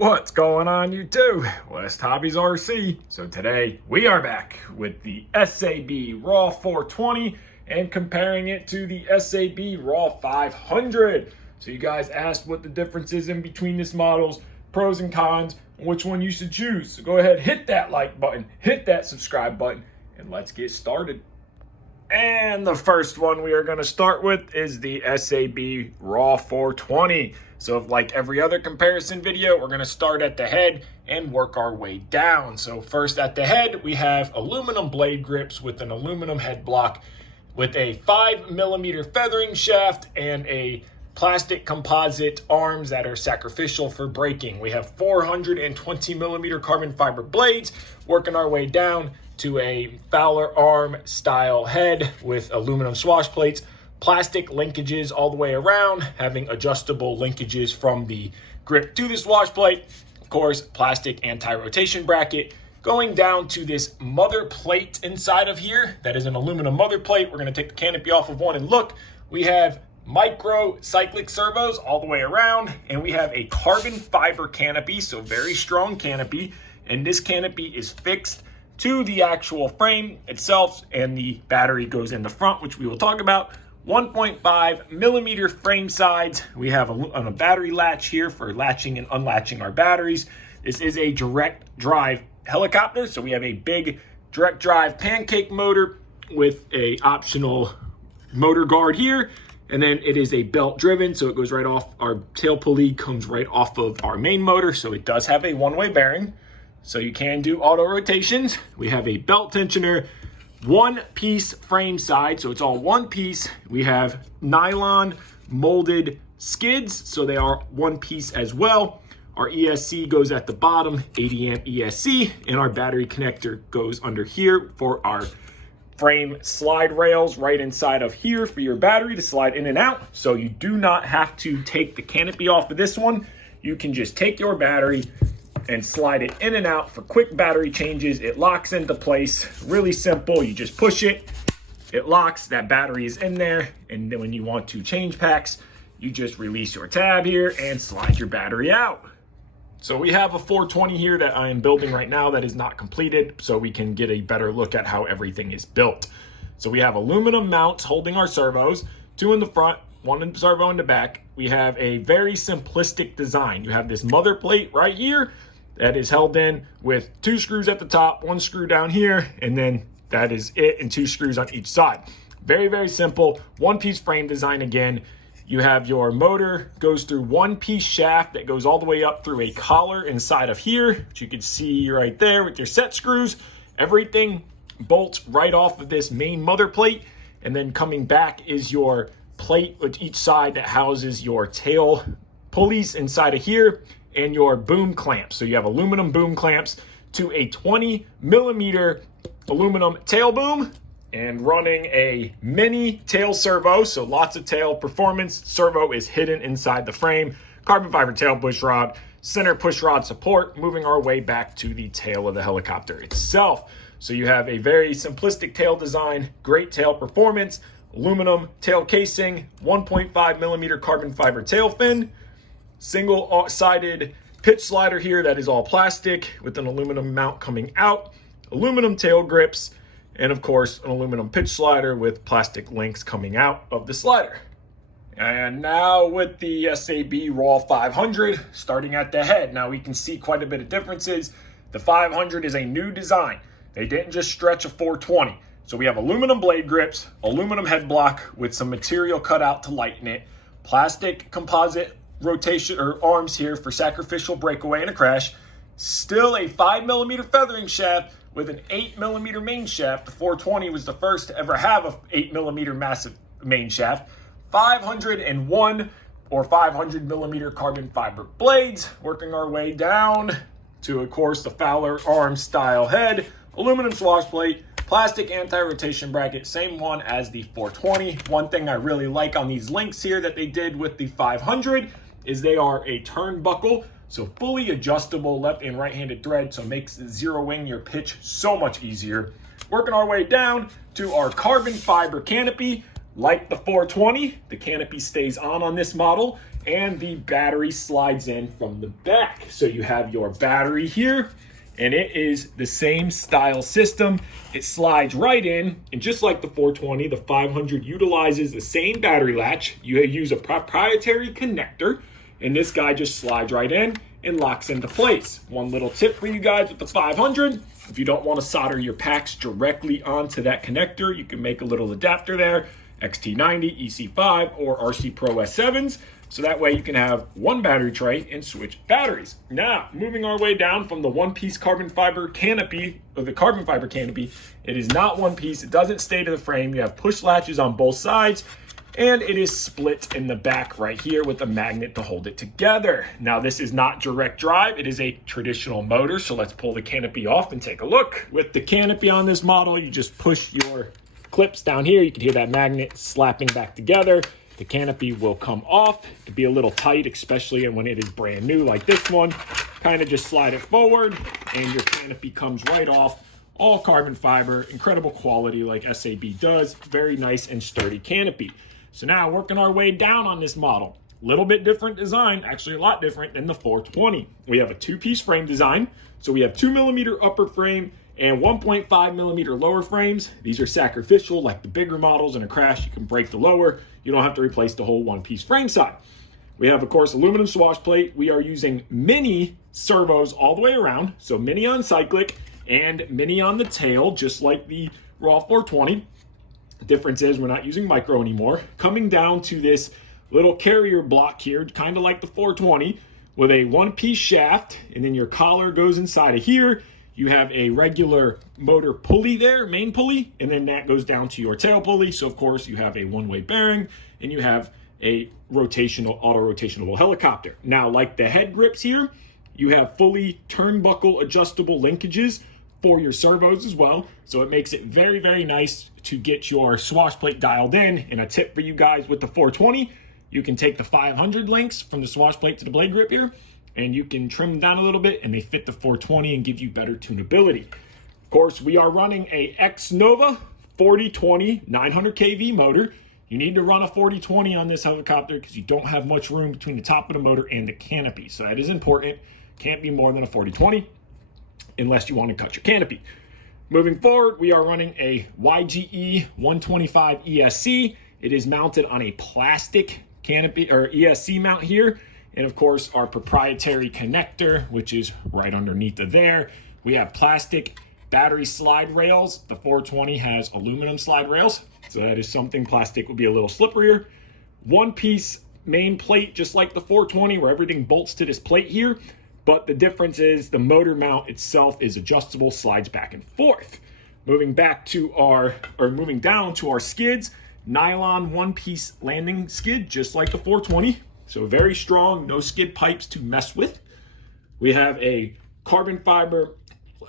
What's going on YouTube? WestHobbiesRC. So today we are back with the SAB RAW 420 and comparing it to the SAB RAW 500. So you guys asked what the difference is in between these models, pros and cons, and which one you should choose. So go ahead, hit that like button, hit that subscribe button, and let's get started. And the first one we are going to start with is the SAB RAW 420. So like every other comparison video, we're going to start at the head and work our way down. So first at the head, we have aluminum blade grips with an aluminum head block with a 5mm feathering shaft and a plastic composite arms that are sacrificial for braking. We have 420mm carbon fiber blades, working our way down to a Fowler arm style head with aluminum swash plates, plastic linkages all the way around, having adjustable linkages from the grip to the swash plate. Of course, plastic anti-rotation bracket. Going down to this mother plate inside of here, that is an aluminum mother plate. We're gonna take the canopy off of one and look. We have micro cyclic servos all the way around, and we have a carbon fiber canopy, so very strong canopy. And this canopy is fixed to the actual frame itself, and the battery goes in the front, which we will talk about. 1.5mm frame sides. We have a battery latch here for latching and unlatching our batteries. This is a direct drive helicopter, so we have a big direct drive pancake motor with a optional motor guard here, and then it is a belt driven, so it goes right off. Our tail pulley comes right off of our main motor, so it does have a one-way bearing, so you can do auto rotations. We have a belt tensioner, one piece frame side, so it's all one piece. We have nylon molded skids, so they are one piece as well. Our ESC goes at the bottom, 80 amp ESC, and our battery connector goes under here for our frame slide rails right inside of here for your battery to slide in and out. So you do not have to take the canopy off of this one. You can just take your battery and slide it in and out for quick battery changes. It locks into place, really simple. You just push it, it locks, that battery is in there. And then when you want to change packs, you just release your tab here and slide your battery out. So we have a 420 here that I am building right now that is not completed, so we can get a better look at how everything is built. So we have aluminum mounts holding our servos, two in the front, one servo in the back. We have a very simplistic design. You have this mother plate right here that is held in with two screws at the top, one screw down here, and then that is it, and two screws on each side. Very, very simple, one piece frame design again. You have your motor goes through one piece shaft that goes all the way up through a collar inside of here, which you can see right there with your set screws. Everything bolts right off of this main mother plate, and then coming back is your plate with each side that houses your tail pulleys inside of here and your boom clamps. So you have aluminum boom clamps to a 20mm aluminum tail boom, and running a mini tail servo, so lots of tail performance. Servo is hidden inside the frame. Carbon fiber tail push rod, center push rod support, moving our way back to the tail of the helicopter itself. So you have a very simplistic tail design, great tail performance, aluminum tail casing, 1.5mm carbon fiber tail fin, single-sided pitch slider here that is all plastic with an aluminum mount coming out, aluminum tail grips, and of course, an aluminum pitch slider with plastic links coming out of the slider. And now with the SAB RAW 500, starting at the head. Now we can see quite a bit of differences. The 500 is a new design. They didn't just stretch a 420. So we have aluminum blade grips, aluminum head block with some material cut out to lighten it, plastic composite rotation or arms here for sacrificial breakaway in a crash, still a 5mm feathering shaft with an 8mm main shaft. The 420 was the first to ever have a 8mm massive main shaft. 501 or 500mm carbon fiber blades, working our way down to, of course, the Fowler arm style head, aluminum swash plate, plastic anti-rotation bracket, same one as the 420. One thing I really like on these links here that they did with the 500 is they are a turnbuckle. So fully adjustable left and right-handed thread, so it makes zeroing your pitch so much easier. Working our way down to our carbon fiber canopy. Like the 420, the canopy stays on this model, and the battery slides in from the back. So you have your battery here, and it is the same style system. It slides right in, and just like the 420, the 500 utilizes the same battery latch. You use a proprietary connector, and this guy just slides right in and locks into place. One little tip for you guys with the 500, if you don't want to solder your packs directly onto that connector, you can make a little adapter there, XT90, EC5, or RC Pro S7s. So that way you can have one battery tray and switch batteries. Now, moving our way down from the one-piece carbon fiber canopy, or the carbon fiber canopy, it is not one piece. It doesn't stay to the frame. You have push latches on both sides, and it is split in the back right here with a magnet to hold it together. Now, this is not direct drive. It is a traditional motor. So let's pull the canopy off and take a look. With the canopy on this model, you just push your clips down here. You can hear that magnet slapping back together. The canopy will come off. It could be a little tight, especially when it is brand new like this one. Kind of just slide it forward and your canopy comes right off. All carbon fiber, incredible quality like SAB does. Very nice and sturdy canopy. So now working our way down on this model. A little bit different design, actually a lot different than the 420. We have a two-piece frame design. So we have 2mm upper frame and 1.5mm lower frames. These are sacrificial, like the bigger models. In a crash, you can break the lower. You don't have to replace the whole one-piece frame side. We have, of course, aluminum swash plate. We are using mini servos all the way around. So mini on cyclic and mini on the tail, just like the Raw 420. The difference is we're not using micro anymore. Coming down to this little carrier block here, kind of like the 420, with a one-piece shaft, and then your collar goes inside of here. You have a regular motor pulley there, main pulley, and then that goes down to your tail pulley. So of course you have a one-way bearing and you have a rotational, auto-rotationable helicopter. Now, like the head grips here, you have fully turnbuckle adjustable linkages for your servos as well. So it makes it very, very nice to get your swash plate dialed in. And a tip for you guys with the 420, you can take the 500 links from the swash plate to the blade grip here, and you can trim them down a little bit and they fit the 420 and give you better tunability. Of course, we are running a X-Nova 4020 900 kV motor. You need to run a 4020 on this helicopter because you don't have much room between the top of the motor and the canopy. So that is important. Can't be more than a 4020 unless you want to cut your canopy. Moving forward, we are running a YGE 125 ESC. It is mounted on a plastic canopy or ESC mount here. And of course, our proprietary connector, which is right underneath of there. We have plastic battery slide rails. The 420 has aluminum slide rails. So that is something. Plastic will be a little slipperier. One piece main plate, just like the 420, where everything bolts to this plate here. But the difference is the motor mount itself is adjustable, slides back and forth. Moving down to our skids, nylon one-piece landing skid, just like the 420. So very strong, no skid pipes to mess with. We have a carbon fiber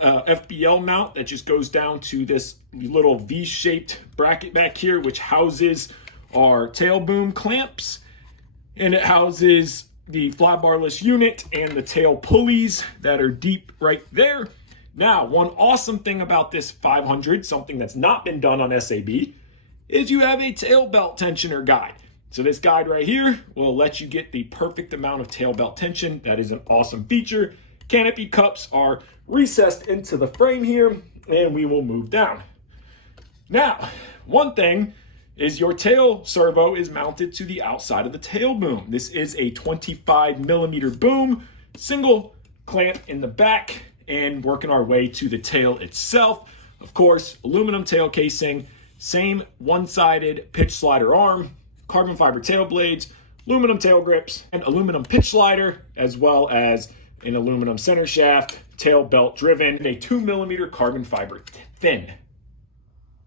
FBL mount that just goes down to this little V-shaped bracket back here, which houses our tail boom clamps. And it houses the flat barless unit and the tail pulleys that are deep right there. Now, one awesome thing about this 500, something that's not been done on SAB, is you have a tail belt tensioner guide. So this guide right here will let you get the perfect amount of tail belt tension. That is an awesome feature. Canopy cups are recessed into the frame here, and we will move down. Now, one thing is your tail servo is mounted to the outside of the tail boom. This is a 25mm boom, single clamp in the back, and working our way to the tail itself. Of course, aluminum tail casing, same one-sided pitch slider arm, carbon fiber tail blades, aluminum tail grips, and aluminum pitch slider, as well as an aluminum center shaft, tail belt driven, and a 2mm carbon fiber fin.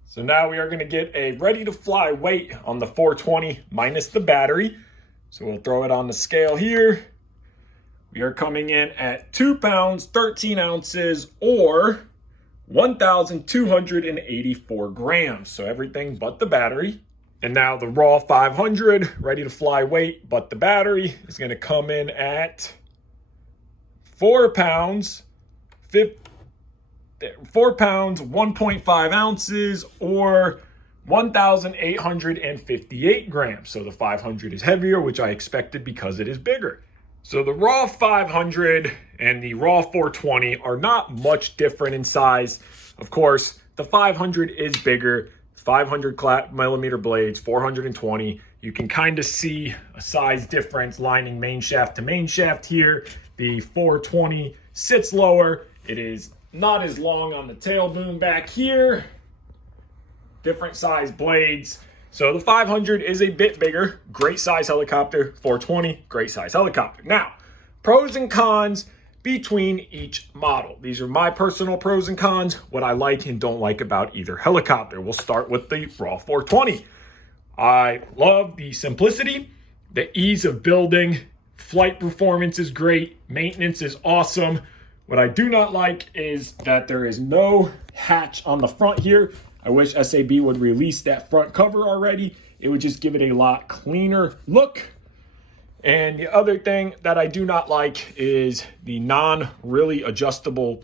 So now we are going to get a ready to fly weight on the 420 minus the battery. So we'll throw it on the scale here. We are coming in at 2 pounds, 13 ounces, or 1,284 grams. So everything but the battery. And now the Raw 500, ready to fly weight, but the battery is going to come in at 4 pounds, 1.5 ounces, or 1,858 grams. So the 500 is heavier, which I expected because it is bigger. So the Raw 500 and the Raw 420 are not much different in size. Of course, the 500 is bigger, 500 millimeter blades, 420. You can kind of see a size difference lining main shaft to main shaft here. The 420 sits lower. It is not as long on the tail boom back here. Different size blades. So the 500 is a bit bigger. Great size helicopter. 420, great size helicopter. Now, pros and cons between each model. These are my personal pros and cons, what I like and don't like about either helicopter. We'll start with the Raw 420. I love the simplicity, the ease of building. Flight performance is great. Maintenance is awesome. What I do not like is that there is no hatch on the front here. I wish SAB would release that front cover already. It would just give it a lot cleaner look. And the other thing that I do not like is the non-really adjustable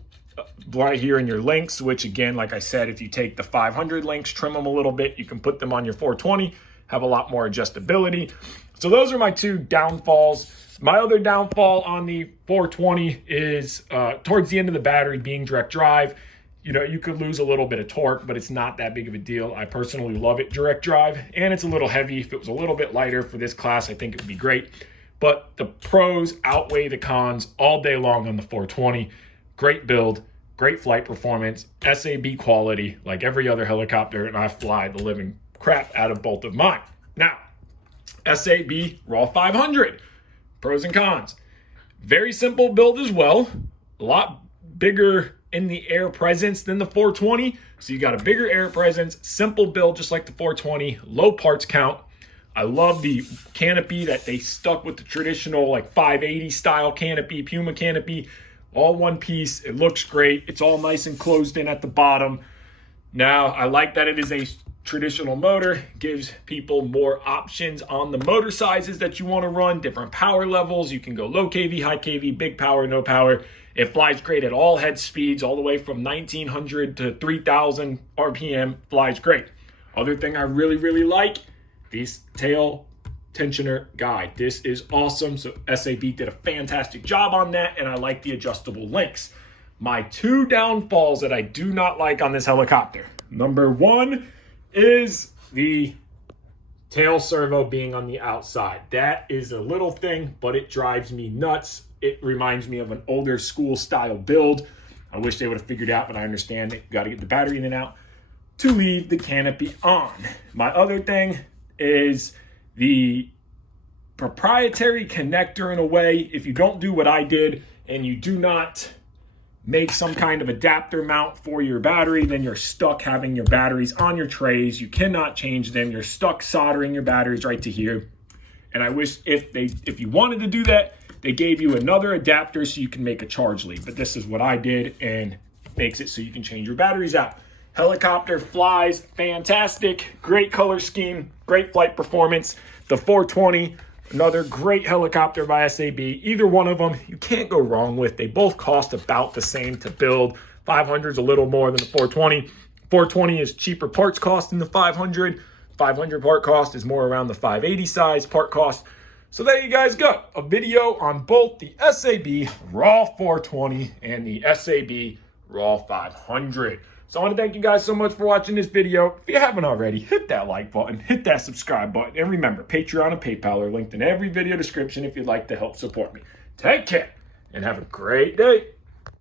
right here in your links, which again, like I said, if you take the 500 links, trim them a little bit, you can put them on your 420, have a lot more adjustability. So those are my two downfalls. My other downfall on the 420 is towards the end of the battery being direct drive. You know, you could lose a little bit of torque, but it's not that big of a deal. I personally love it direct drive, and it's a little heavy. If it was a little bit lighter for this class, I think it would be great. But the pros outweigh the cons all day long on the 420. Great build, great flight performance, SAB quality, like every other helicopter, and I fly the living crap out of both of mine. Now, SAB RAW 500. Pros and cons. Very simple build as well. A lot bigger in the air presence than the 420. So you got a bigger air presence, simple build just like the 420, low parts count. I love the canopy that they stuck with the traditional like 580 style canopy, Puma canopy, all one piece. It looks great. It's all nice and closed in at the bottom. Now, I like that it is a traditional motor, gives people more options on the motor sizes that you want to run, different power levels. You can go low kV, high kV, big power, no power. It flies great at all head speeds, all the way from 1900 to 3000 RPM, flies great. Other thing I really like, this tail tensioner guide. This is awesome. So SAB did a fantastic job on that, and I like the adjustable links. My two downfalls that I do not like on this helicopter. Number one is the tail servo being on the outside. That is a little thing, but it drives me nuts. It reminds me of an older school style build. I wish they would have figured out, but I understand that you got to get the battery in and out to leave the canopy on. My other thing is the proprietary connector in a way. If you don't do what I did and you do not make some kind of adapter mount for your battery, then you're stuck having your batteries on your trays. You cannot change them. You're stuck soldering your batteries right to here. And I wish if you wanted to do that, they gave you another adapter so you can make a charge lead. But this is what I did, and makes it so you can change your batteries out. Helicopter flies fantastic, great color scheme, great flight performance. The 420, another great helicopter by SAB. Either one of them, you can't go wrong with. They both cost about the same to build. 500 is a little more than the 420. 420 is cheaper parts cost than the 500. 500 part cost is more around the 580 size part cost. So there you guys go. A video on both the SAB RAW 420 and the SAB RAW 500. So I want to thank you guys so much for watching this video. If you haven't already, hit that like button, hit that subscribe button, and remember, Patreon and PayPal are linked in every video description if you'd like to help support me. Take care, and have a great day.